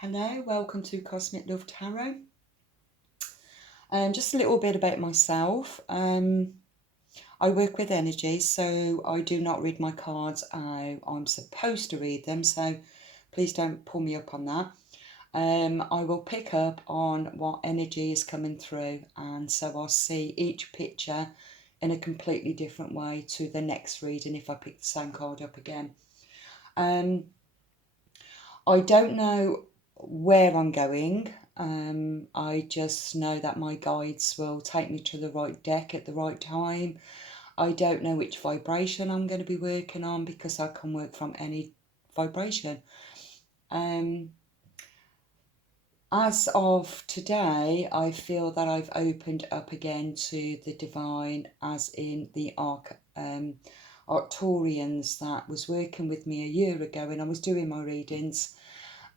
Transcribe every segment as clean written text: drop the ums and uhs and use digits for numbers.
Hello, welcome to Cosmic Love Tarot. Just a little bit about myself. I work with energy, so I do not read my cards how I'm supposed to read them, so please don't pull me up on that. I will pick up on what energy is coming through, and so I'll see each picture in a completely different way to the next reading if I pick the same card up again. I don't know where I'm going. I just know that my guides will take me to the right deck at the right time. I don't know which vibration I'm going to be working on because I can work from any vibration. As of today, I feel that I've opened up again to the divine, as in the Arcturians that was working with me a year ago when I was doing my readings.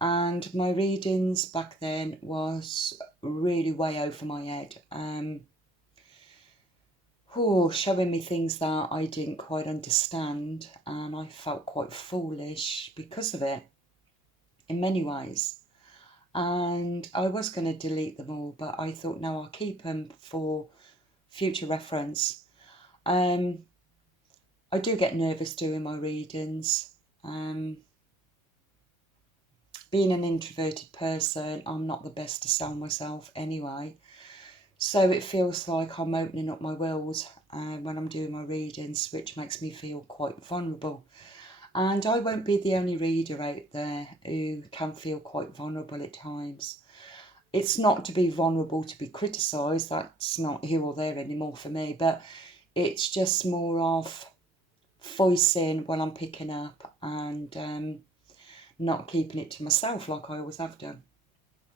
And my readings back then was really way over my head. Showing me things that I didn't quite understand, and I felt quite foolish because of it in many ways. And I was going to delete them all, but I thought, no, I'll keep them for future reference. I do get nervous doing my readings. Being an introverted person, I'm not the best to sell myself anyway. So it feels like I'm opening up my world when I'm doing my readings, which makes me feel quite vulnerable. And I won't be the only reader out there who can feel quite vulnerable at times. It's not to be vulnerable to be criticised, that's not here or there anymore for me, but it's just more of voicing what I'm picking up and not keeping it to myself like I always have done.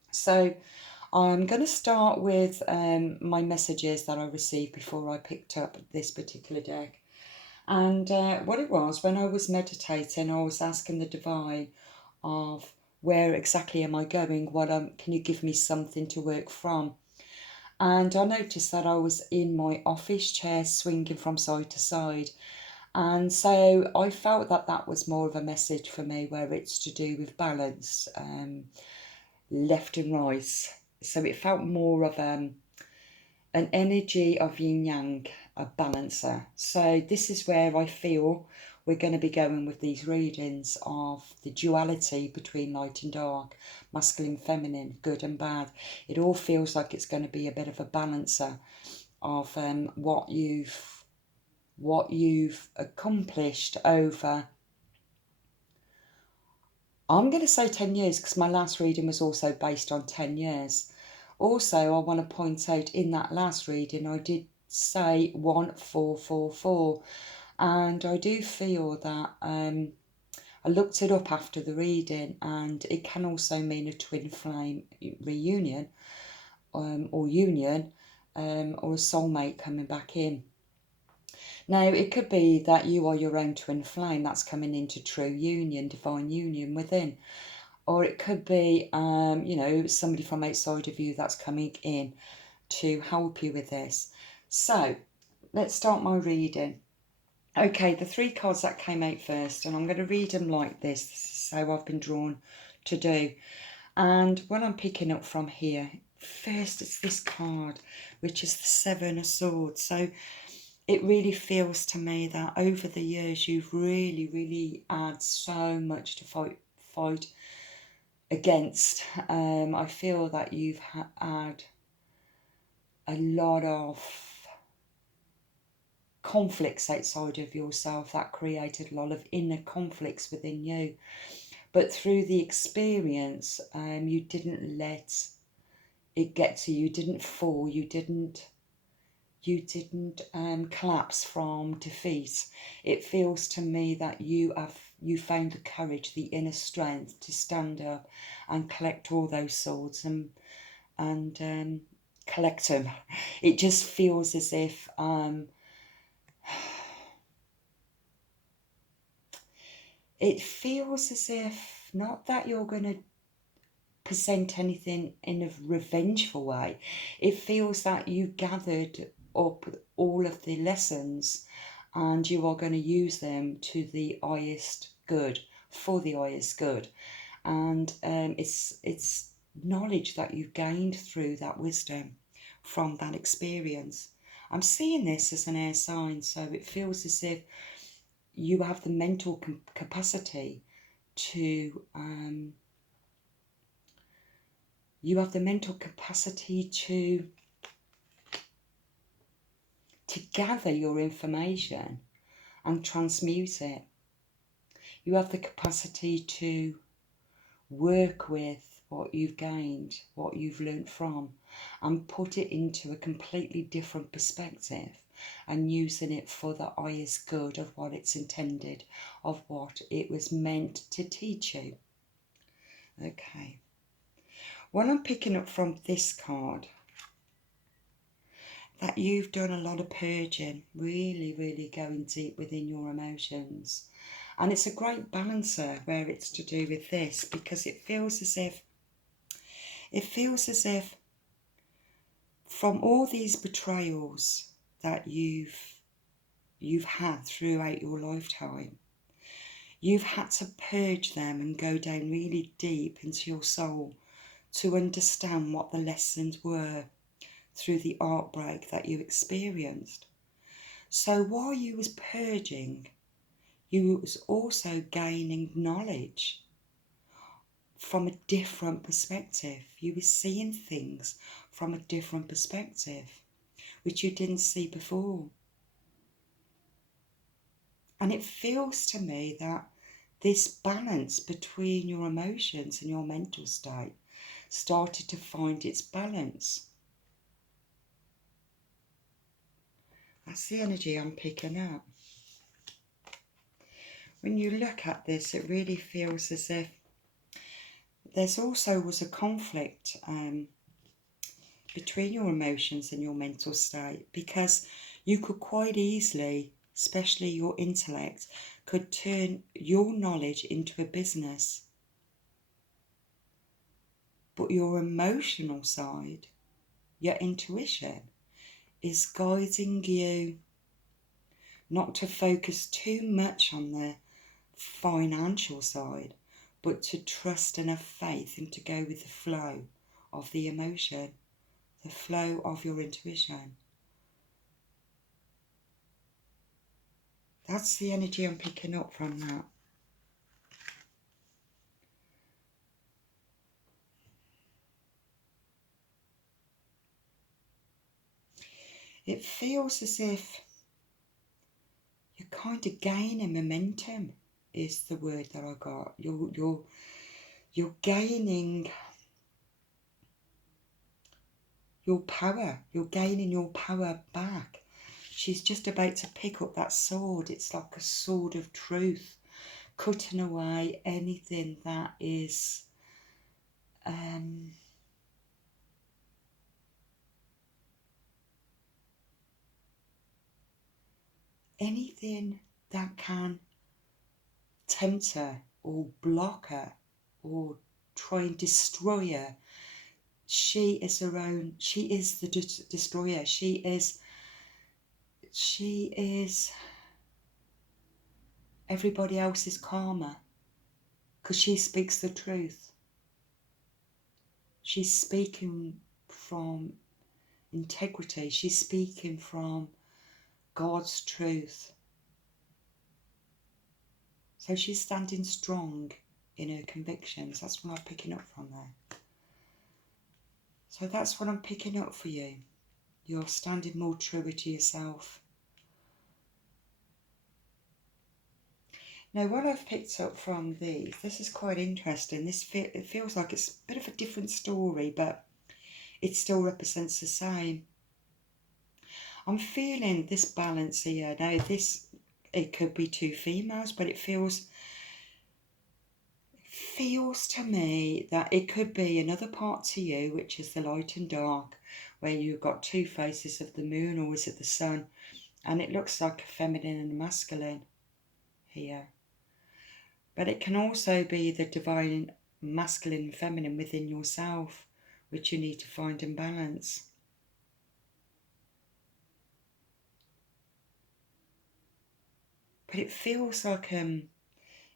So I'm going to start with my messages that I received before I picked up this particular deck. And what it was, when I was meditating, I was asking the divine of where exactly am I going? Can you give me something to work from? And I noticed that I was in my office chair swinging from side to side. And so I felt that that was more of a message for me, where it's to do with balance, left and right. So it felt more of an energy of yin yang, a balancer. So this is where I feel we're going to be going with these readings of the duality between light and dark, masculine, feminine, good and bad. It all feels like it's going to be a bit of a balancer of what you've accomplished over, I'm going to say 10 years, because my last reading was also based on 10 years. Also, I want to point out in that last reading, I did say 1444. And I do feel that I looked it up after the reading, and it can also mean a twin flame reunion or union or a soulmate coming back in. Now, it could be that you are your own twin flame that's coming into true union, divine union within. Or it could be, somebody from outside of you that's coming in to help you with this. So, let's start my reading. Okay, the three cards that came out first, and I'm going to read them like this. This is how I've been drawn to do. And what I'm picking up from here, first it's this card, which is the Seven of Swords. So it really feels to me that over the years you've really had so much to fight against. I feel that you've had a lot of conflicts outside of yourself that created a lot of inner conflicts within you. But through the experience, you didn't let it get to you. You didn't fall. You didn't collapse from defeat. It feels to me that you found the courage, the inner strength to stand up and collect all those swords and collect them. It just feels as if it feels as if, not that you're going to present anything in a revengeful way, it feels that you gathered up all of the lessons and you are going to use them to the highest good, for the highest good. and it's knowledge that you've gained through that wisdom from that experience. I'm seeing this as an air sign, so it feels as if you have the mental capacity to to gather your information and transmute it. You have the capacity to work with what you've gained, what you've learnt from, and put it into a completely different perspective and using it for the highest good of what it's intended, of what it was meant to teach you. Okay. What I'm picking up from this card, that you've done a lot of purging, really going deep within your emotions. And it's a great balancer where it's to do with this, because it feels as if from all these betrayals that you've had throughout your lifetime, you've had to purge them and go down really deep into your soul to understand what the lessons were through the heartbreak that you experienced. So while you was purging, you was also gaining knowledge from a different perspective. You were seeing things from a different perspective, which you didn't see before. And it feels to me that this balance between your emotions and your mental state started to find its balance. That's the energy I'm picking up. When you look at this, it really feels as if there's also was a conflict between your emotions and your mental state, because you could quite easily, especially your intellect, could turn your knowledge into a business. But your emotional side, your intuition, is guiding you not to focus too much on the financial side, but to trust and have faith and to go with the flow of the emotion, the flow of your intuition. That's the energy I'm picking up from that. It feels as if you're kind of gaining momentum, is the word that I got. You're gaining your power. You're gaining your power back. She's just about to pick up that sword. It's like a sword of truth, cutting away anything that is anything that can tempt her or block her or try and destroy her. She is her own, she is the destroyer. She is everybody else's karma, because she speaks the truth. She's speaking from integrity. She's speaking from God's truth. So she's standing strong in her convictions. That's what I'm picking up from there. So that's what I'm picking up for you. You're standing more truer to yourself. Now, what I've picked up from these, this is quite interesting. It feels like it's a bit of a different story, but it still represents the same. I'm feeling this balance here. Now, it could be two females, but it feels to me that it could be another part to you, which is the light and dark, where you've got two faces of the moon, or is it the sun? And it looks like a feminine and a masculine here. But it can also be the divine masculine and feminine within yourself, which you need to find and balance. But it feels like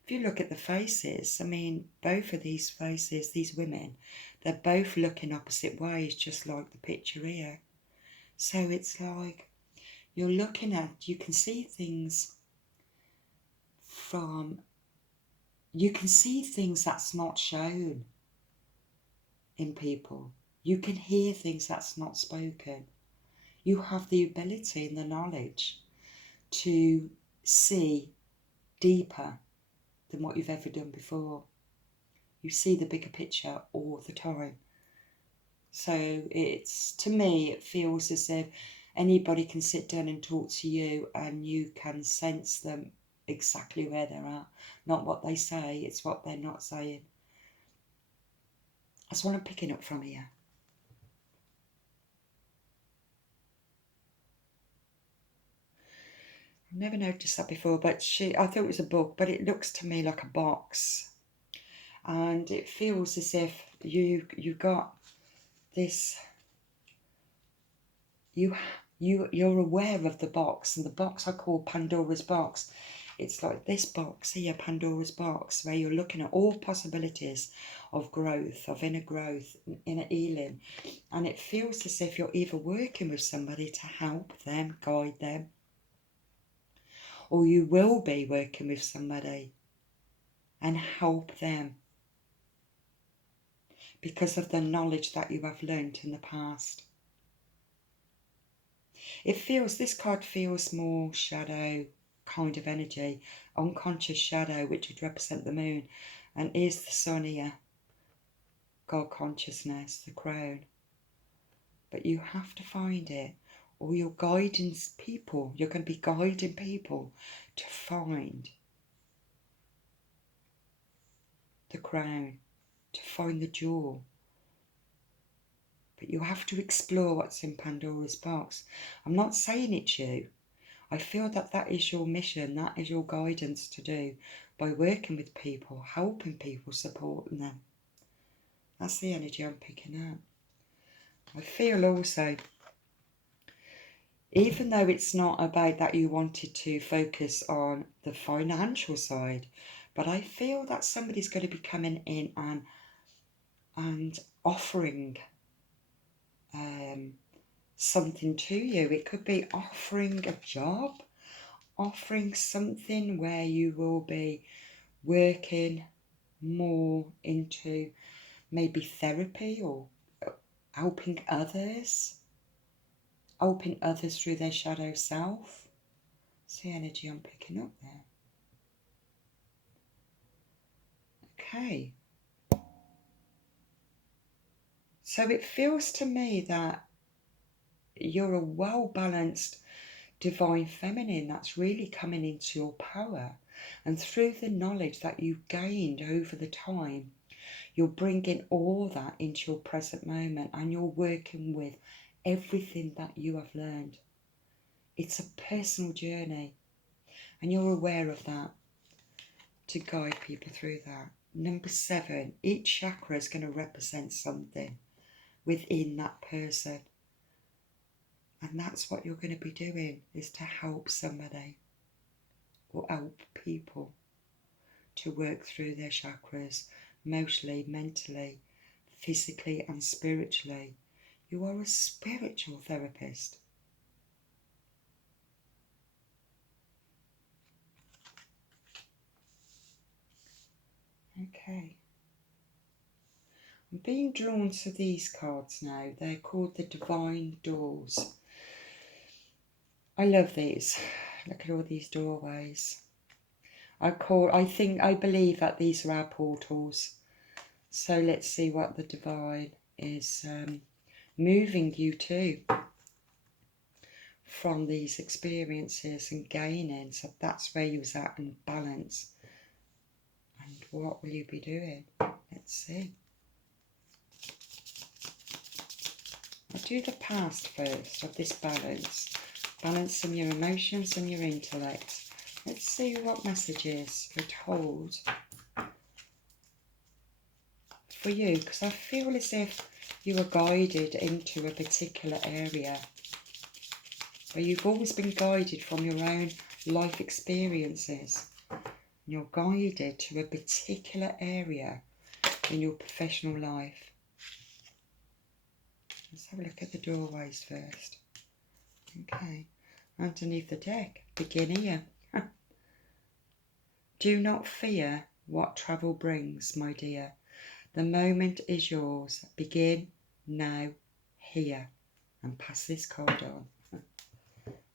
if you look at the faces, I mean, both of these faces, these women, they're both looking opposite ways, just like the picture here. So it's like you're looking at, you can see things that's not shown in people. You can hear things that's not spoken. You have the ability and the knowledge to see deeper than what you've ever done before. You see the bigger picture all the time. So it's, to me, it feels as if anybody can sit down and talk to you and you can sense them exactly where they're at. Not what they say, it's what they're not saying. That's what I'm picking up from here. I've never noticed that before, but I thought it was a book, but it looks to me like a box. And it feels as if you got this, you're aware of the box, and the box I call Pandora's box. It's like this box here, Pandora's box, where you're looking at all possibilities of growth, of inner healing. And it feels as if you're either working with somebody to help them, guide them, or you will be working with somebody and help them because of the knowledge that you have learned in the past. This card feels more shadow kind of energy, unconscious shadow, which would represent the moon. And is the sun here, God consciousness, the crown. But you have to find it, or you're guiding people. You're going to be guiding people to find the crown, to find the jewel. But you have to explore what's in Pandora's box. I'm not saying it's you. I feel that is your mission, that is your guidance to do by working with people, helping people, supporting them. That's the energy I'm picking up. I feel also, even though it's not about that you wanted to focus on the financial side, but I feel that somebody's going to be coming in and offering something to you. It could be offering a job, offering something where you will be working more into maybe therapy or helping others through their shadow self. It's the energy I'm picking up there. Okay. So it feels to me that you're a well-balanced divine feminine that's really coming into your power. And through the knowledge that you've gained over the time, you're bringing all that into your present moment, and you're working with everything that you have learned. It's a personal journey, and you're aware of that to guide people through that. Number 7, each chakra is going to represent something within that person. And that's what you're going to be doing, is to help somebody or help people to work through their chakras, emotionally, mentally, physically and spiritually. You are a spiritual therapist. Okay. I'm being drawn to these cards now. They're called the Divine Doors. I love these. Look at all these doorways. I believe that these are our portals. So let's see what the divine is moving you to from these experiences and gaining. So that's where you was at in balance. And what will you be doing? Let's see. I'll do the past first of this balance. Balancing your emotions and your intellect. Let's see what messages are told for you, because I feel as if you are guided into a particular area where you've always been guided from your own life experiences. You're guided to a particular area in your professional life. Let's have a look at the doorways first. Okay, underneath the deck, begin here. Do not fear what travel brings, my dear. The moment is yours. Begin now, here. And pass this card on.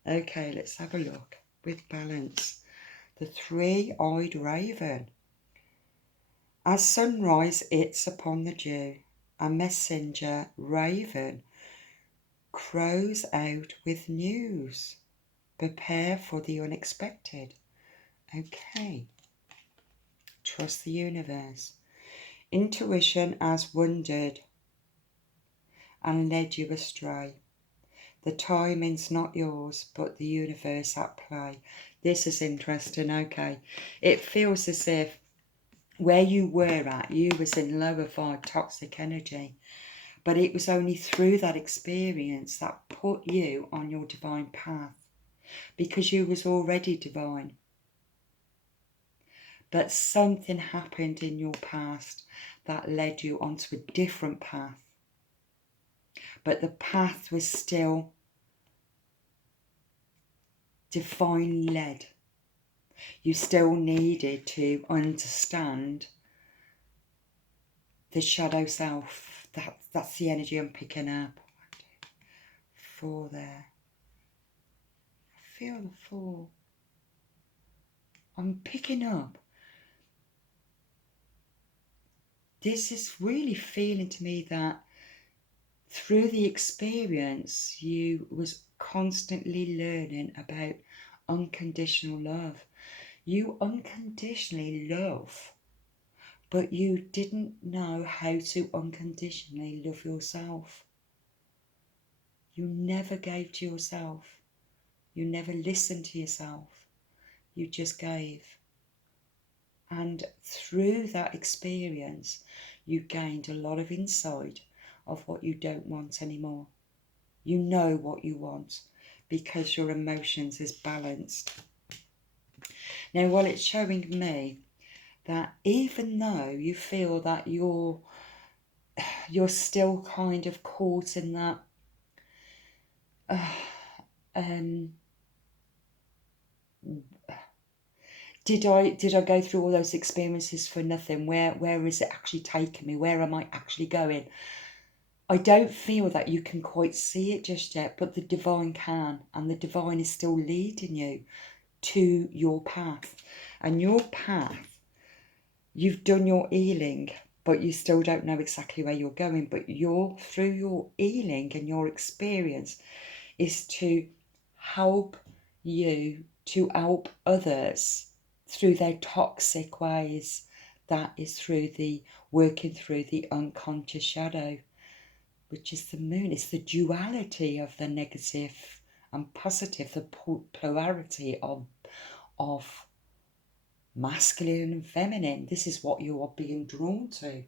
Okay, let's have a look with balance. The three-eyed raven. As sunrise it's upon the dew, a messenger raven crows out with news. Prepare for the unexpected. Okay. Trust the universe. Intuition has wandered and led you astray. The timing's not yours, but the universe at play. This is interesting, okay. It feels as if where you were at, you was in lower vibe, toxic energy. But it was only through that experience that put you on your divine path. Because you was already divine. But something happened in your past that led you onto a different path. But the path was still divinely led. You still needed to understand the shadow self. That's the energy I'm picking up. 4 there. I feel the 4. I'm picking up. This is really feeling to me that through the experience, you was constantly learning about unconditional love. You unconditionally love, but you didn't know how to unconditionally love yourself. You never gave to yourself. You never listened to yourself. You just gave. And through that experience, you gained a lot of insight of what you don't want anymore. You know what you want because your emotions is balanced. Now, while it's showing me that even though you feel that you're still kind of caught in that did I go through all those experiences for nothing? Where is it actually taking me? Where am I actually going? I don't feel that you can quite see it just yet, but the divine can, and the divine is still leading you to your path. And your path, you've done your healing, but you still don't know exactly where you're going. But through your healing and your experience is to help you to help others through their toxic ways. That is through the working through the unconscious shadow, which is the moon. It's the duality of the negative and positive, the polarity of masculine and feminine. This is what you are being drawn to.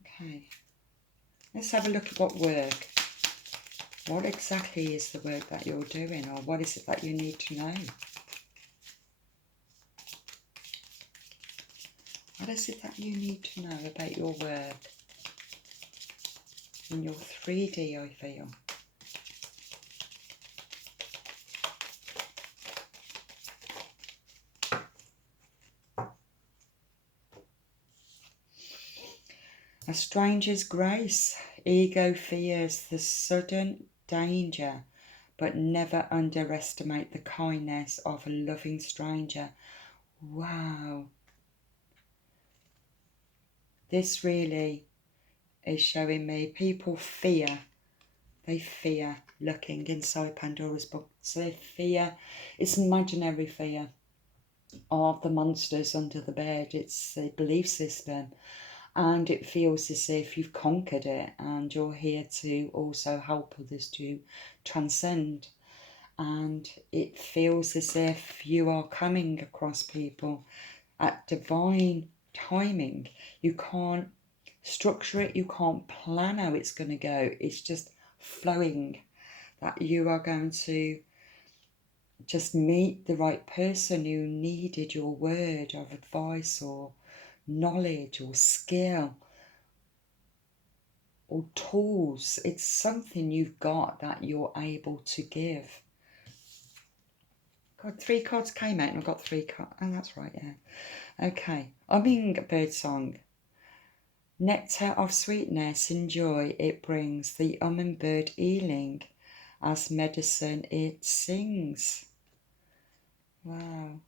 Okay, let's have a look at what work. What exactly is the work that you're doing, or what is it that you need to know? What is it that you need to know about your work? In your 3D, I feel. A stranger's grace. Ego fears the sudden danger, but never underestimate the kindness of a loving stranger. Wow. This really is showing me people fear. They fear looking inside Pandora's box. They fear, it's imaginary fear of the monsters under the bed. It's a belief system. And it feels as if you've conquered it, and you're here to also help others to transcend. And it feels as if you are coming across people at divine timing. You can't structure it, you can't plan how it's going to go. It's just flowing, that you are going to just meet the right person who needed your word of advice or knowledge or skill or tools. It's something you've got that you're able to give. God, 3 cards came out and I got 3 cards. Oh, that's right, yeah. Okay. Hummingbird song. Nectar of sweetness and joy it brings, the hummingbird healing, as medicine it sings. Wow.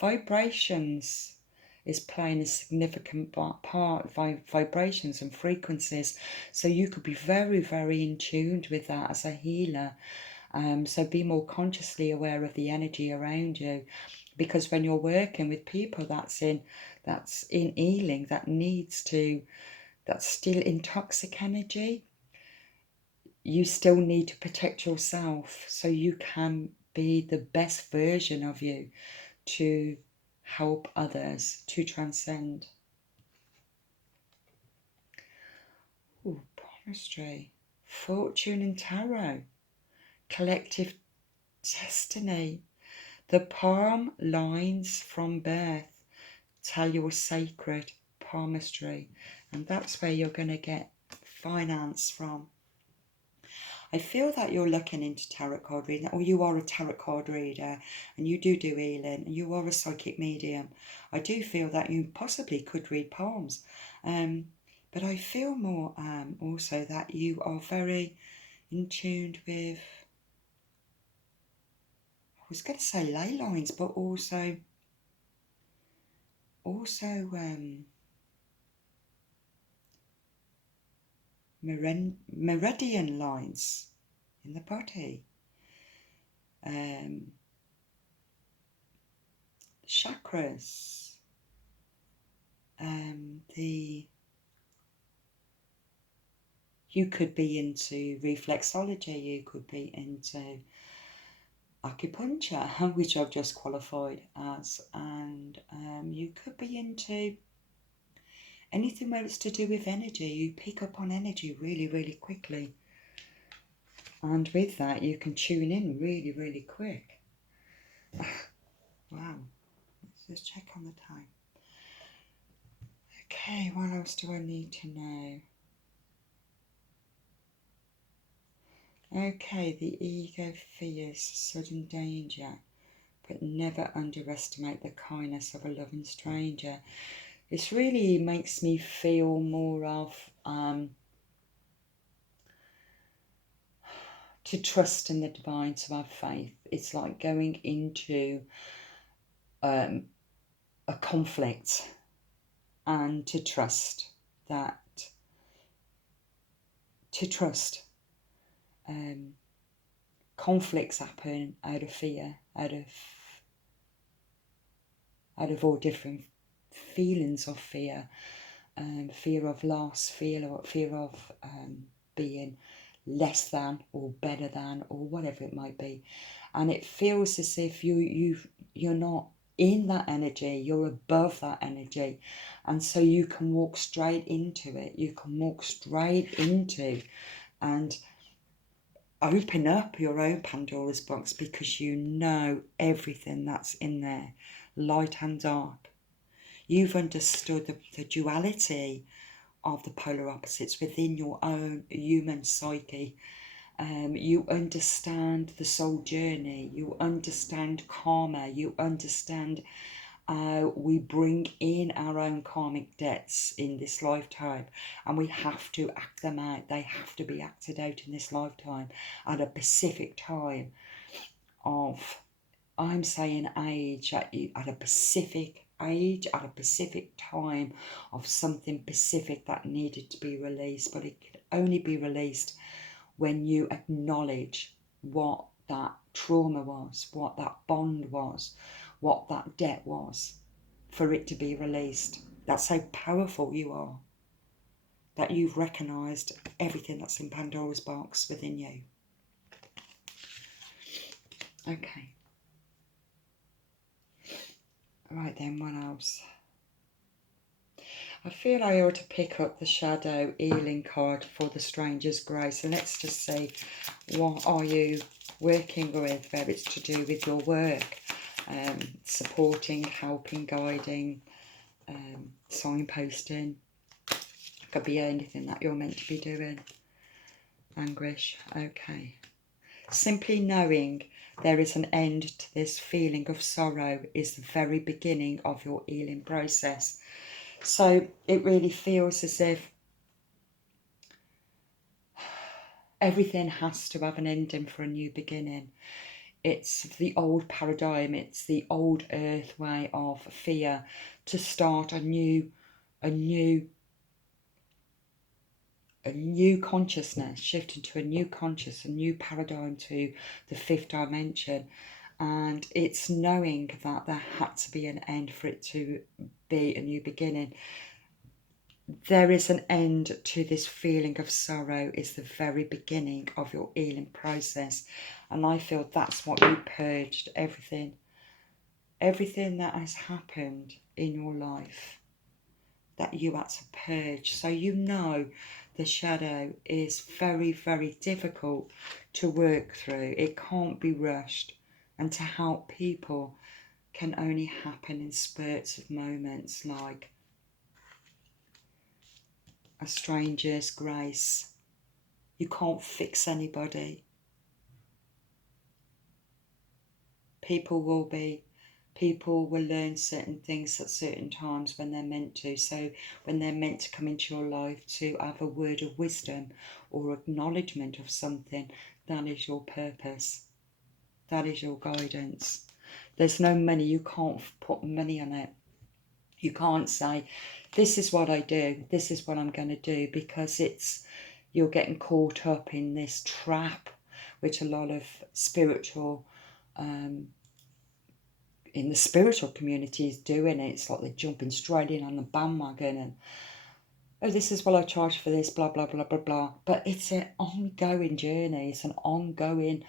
Vibrations is playing a significant part, vibrations and frequencies. So you could be very, very in tune with that as a healer. So be more consciously aware of the energy around you, because when you're working with people that's in healing, that's still in toxic energy, you still need to protect yourself so you can be the best version of you to help others to transcend. Ooh, palmistry, fortune and tarot, collective destiny. The palm lines from birth tell your sacred palmistry, and that's where you're going to get finance from. I feel that you're looking into tarot card reading, or you are a tarot card reader and you do healing and you are a psychic medium. I do feel that you possibly could read palms, but I feel more also that you are very in tune with, I was going to say ley lines, but also meridian lines in the body, chakras, you could be into reflexology, you could be into acupuncture, which I've just qualified as, and you could be into anything where it's to do with energy. You pick up on energy really, really quickly. And with that, you can tune in really, really quick. Wow. Let's just check on the time. Okay, what else do I need to know? Okay, the ego fears sudden danger, but never underestimate the kindness of a loving stranger. This really makes me feel more of to trust in the divine, to have faith. It's like going into a conflict and to trust that, conflicts happen out of fear, out of all different feelings of fear, fear of loss, fear of being less than or better than or whatever it might be, and it feels as if you're not in that energy, you're above that energy, and so you can walk straight into it. You can walk straight into and open up your own Pandora's box, because you know everything that's in there, light and dark. You've understood the duality of the polar opposites within your own human psyche. You understand the soul journey, you understand karma, you understand we bring in our own karmic debts in this lifetime, and we have to act them out. They have to be acted out in this lifetime at a specific time of, I'm saying age, at a specific age, at a specific time of something specific that needed to be released. But it could only be released when you acknowledge what that trauma was, what that bond was, what that debt was, for it to be released. That's how powerful you are, that you've recognised everything that's in Pandora's box within you. Okay. Right then, what else? I feel I ought to pick up the Shadow Healing card for the Stranger's Grace, and let's just see, what are you working with, where it's to do with your work, supporting, helping, guiding, signposting. Could be anything that you're meant to be doing. Anguish, okay. Simply knowing there is an end to this feeling of sorrow is the very beginning of your healing process. So it really feels as if everything has to have an ending for a new beginning. It's the old paradigm, it's the old earth way of fear to start a new consciousness, shift into a new conscious, a new paradigm to the fifth dimension. And it's knowing that there had to be an end for it to be a new beginning. There is an end to this feeling of sorrow. Is the very beginning of your healing process. And I feel that's what you purged, everything that has happened in your life that you had to purge. So you know the shadow is very, very difficult to work through. It can't be rushed. And to help people can only happen in spurts of moments, like a stranger's grace. You can't fix anybody. People will learn certain things at certain times when they're meant to. So when they're meant to come into your life to have a word of wisdom or acknowledgement of something, that is your purpose. That is your guidance. There's no money. You can't put money on it. You can't say, this is what I do, this is what I'm going to do, because you're getting caught up in this trap, which a lot of in the spiritual community is doing. It's like they're jumping straight in on the bandwagon and, oh, this is what I charge for this, blah, blah, blah, blah, blah. But it's an ongoing journey. It's an ongoing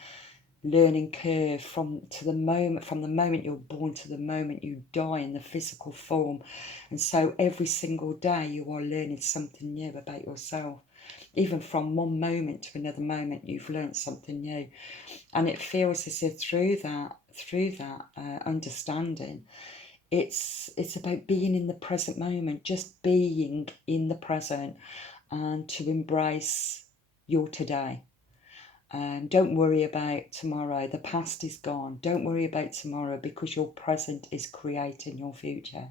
learning curve from the moment you're born to the moment you die in the physical form. And so every single day you are learning something new about yourself. Even from one moment to another moment, you've learned something new. And it feels as if through that understanding, it's about being in the present moment, just being in the present, and to embrace your today. Don't worry about tomorrow. The past is gone. Don't worry about tomorrow, because your present is creating your future.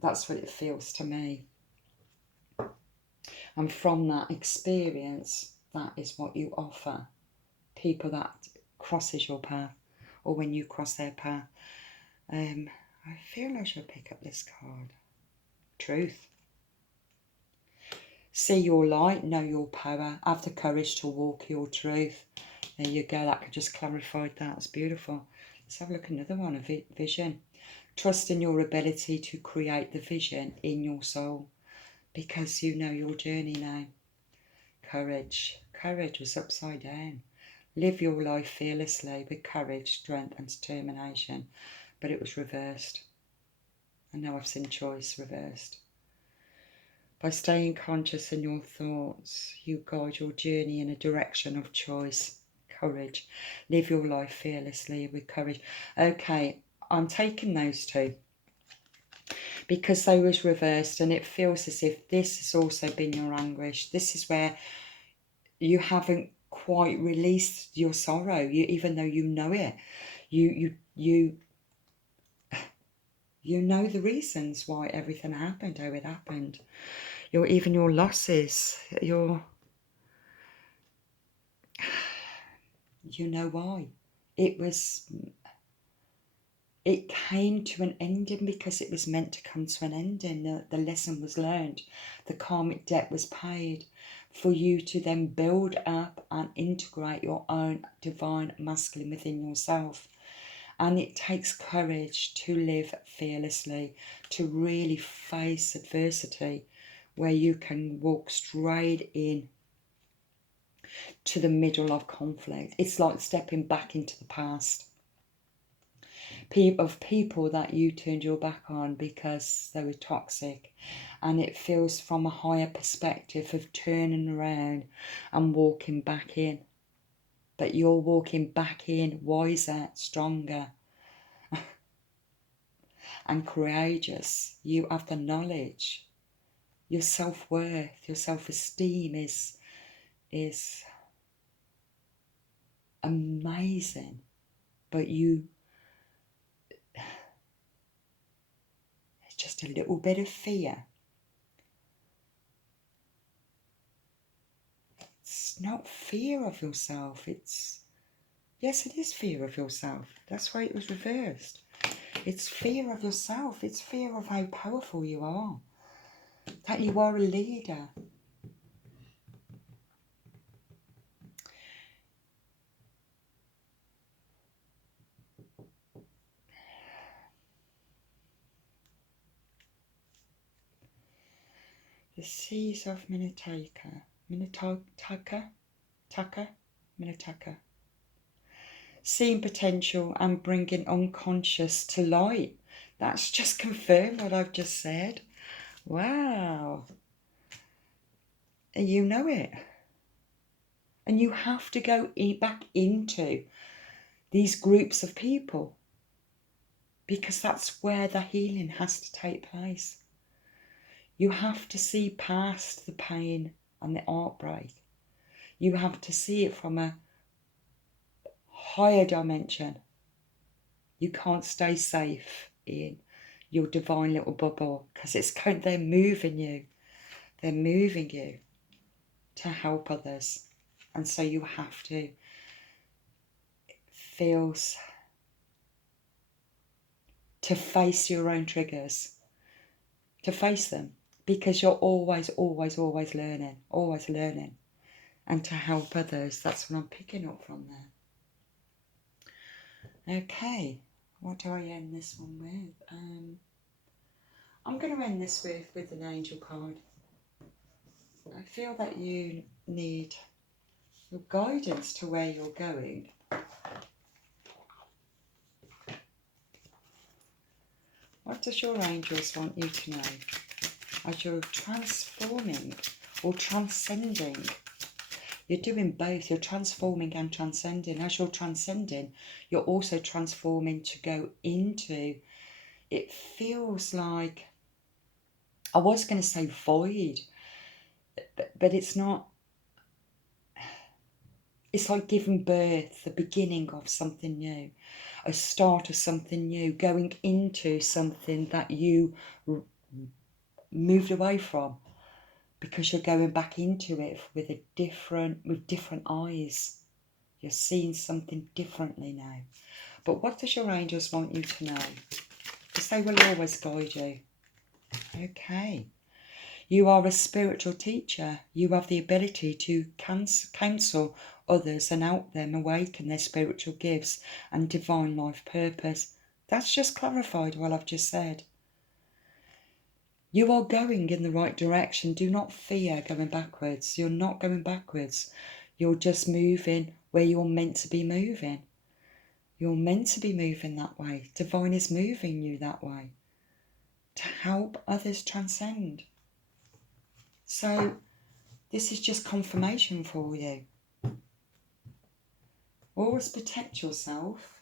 That's what it feels to me. And from that experience, that is what you offer people that crosses your path, or when you cross their path. I feel I should pick up this card. Truth. See your light, know your power, have the courage to walk your truth. There you go, that could just clarify that. It's beautiful. Let's have a look at another one, a vision. Trust in your ability to create the vision in your soul, because you know your journey now. Courage. Courage was upside down. Live your life fearlessly with courage, strength and determination. But it was reversed. And now I've seen choice reversed. By staying conscious in your thoughts, you guide your journey in a direction of choice. Courage. Live your life fearlessly with courage. Okay, I'm taking those two because they was reversed, and it feels as if this has also been your anguish. This is where you haven't quite released your sorrow. Even though you know it, you know the reasons why everything happened, how it happened. Even your losses, you know why. It came to an ending because it was meant to come to an ending. The lesson was learned. The karmic debt was paid for you to then build up and integrate your own divine masculine within yourself. And it takes courage to live fearlessly, to really face adversity, where you can walk straight in to the middle of conflict. It's like stepping back into the past of people that you turned your back on because they were toxic, and it feels from a higher perspective of turning around and walking back in. but you're walking back in wiser, stronger and courageous. You have the knowledge. Your self-worth, your self-esteem is amazing, but it's just a little bit of fear. It's not fear of yourself, yes, it is fear of yourself. That's why it was reversed. It's fear of yourself. It's fear of how powerful you are, that you are a leader. The seas of Minnetonka. Seeing potential and bringing unconscious to light. That's just confirmed what I've just said. Wow. And you know it. And you have to go back into these groups of people, because that's where the healing has to take place. You have to see past the pain and the heartbreak. You have to see it from a higher dimension. You can't stay safe in your divine little bubble, because they're moving you. They're moving you to help others. And so you have to face your own triggers, to face them, because you're always learning, and to help others. That's what I'm picking up from there. Okay, what do I end this one with? I'm going to end this with an angel card. I feel that you need your guidance to where you're going. What does your angels want you to know as you're transforming or transcending? You're doing both. You're transforming and transcending. As you're transcending, you're also transforming to go into, it feels like, I was going to say void, but it's not. It's like giving birth, the beginning of something new, a start of something new, going into something that you moved away from, because you're going back into it with different eyes. You're seeing something differently now. But what does your angels want you to know? Because they will always guide you. Okay. You are a spiritual teacher. You have the ability to counsel others and help them awaken their spiritual gifts and divine life purpose. That's just clarified what I've just said. You are going in the right direction. Do not fear going backwards. You're not going backwards. You're just moving where you're meant to be moving. You're meant to be moving that way. Divine is moving you that way to help others transcend. So this is just confirmation for you. Always protect yourself.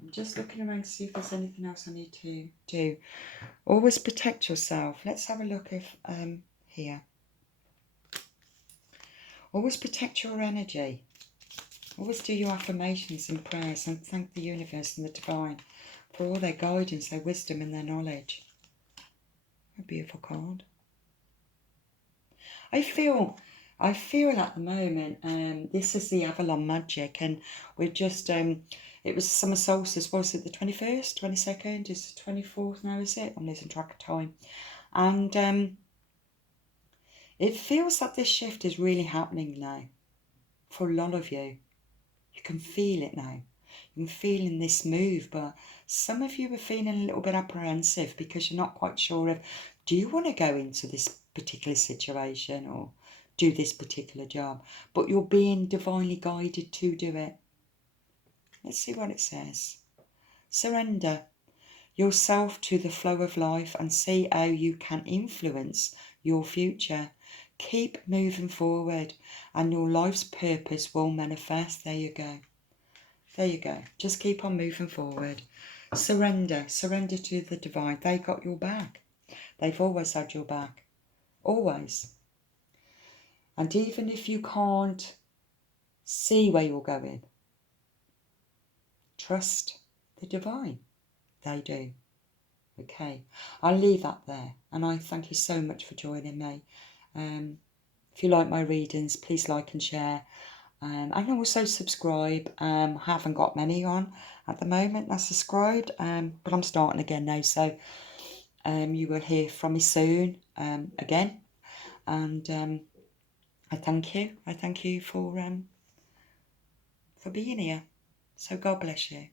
I'm just looking around to see if there's anything else I need to do. Always protect yourself. Let's have a look if here. Always protect your energy. Always do your affirmations and prayers and thank the universe and the divine for all their guidance, their wisdom and their knowledge. A beautiful card. I feel at the moment, this is the Avalon magic, and we're just, it was summer solstice, was it the 21st, 22nd, it's the 24th now, is it? I'm losing track of time. And it feels that this shift is really happening now for a lot of you. You can feel it now. You're feeling this move, but some of you are feeling a little bit apprehensive because you're not quite sure of, do you want to go into this particular situation or do this particular job? But you're being divinely guided to do it. Let's see what it says. Surrender yourself to the flow of life and see how you can influence your future. Keep moving forward and your life's purpose will manifest. There you go. There you go. Just keep on moving forward. Surrender. Surrender to the divine. They got your back. They've always had your back. Always. And even if you can't see where you're going, trust the divine. They do. Okay. I'll leave that there. And I thank you so much for joining me. If you like my readings, please like and share. And also subscribe. I haven't got many on at the moment that's subscribed, but I'm starting again now, so you will hear from me soon again. And I thank you. I thank you for being here. So God bless you.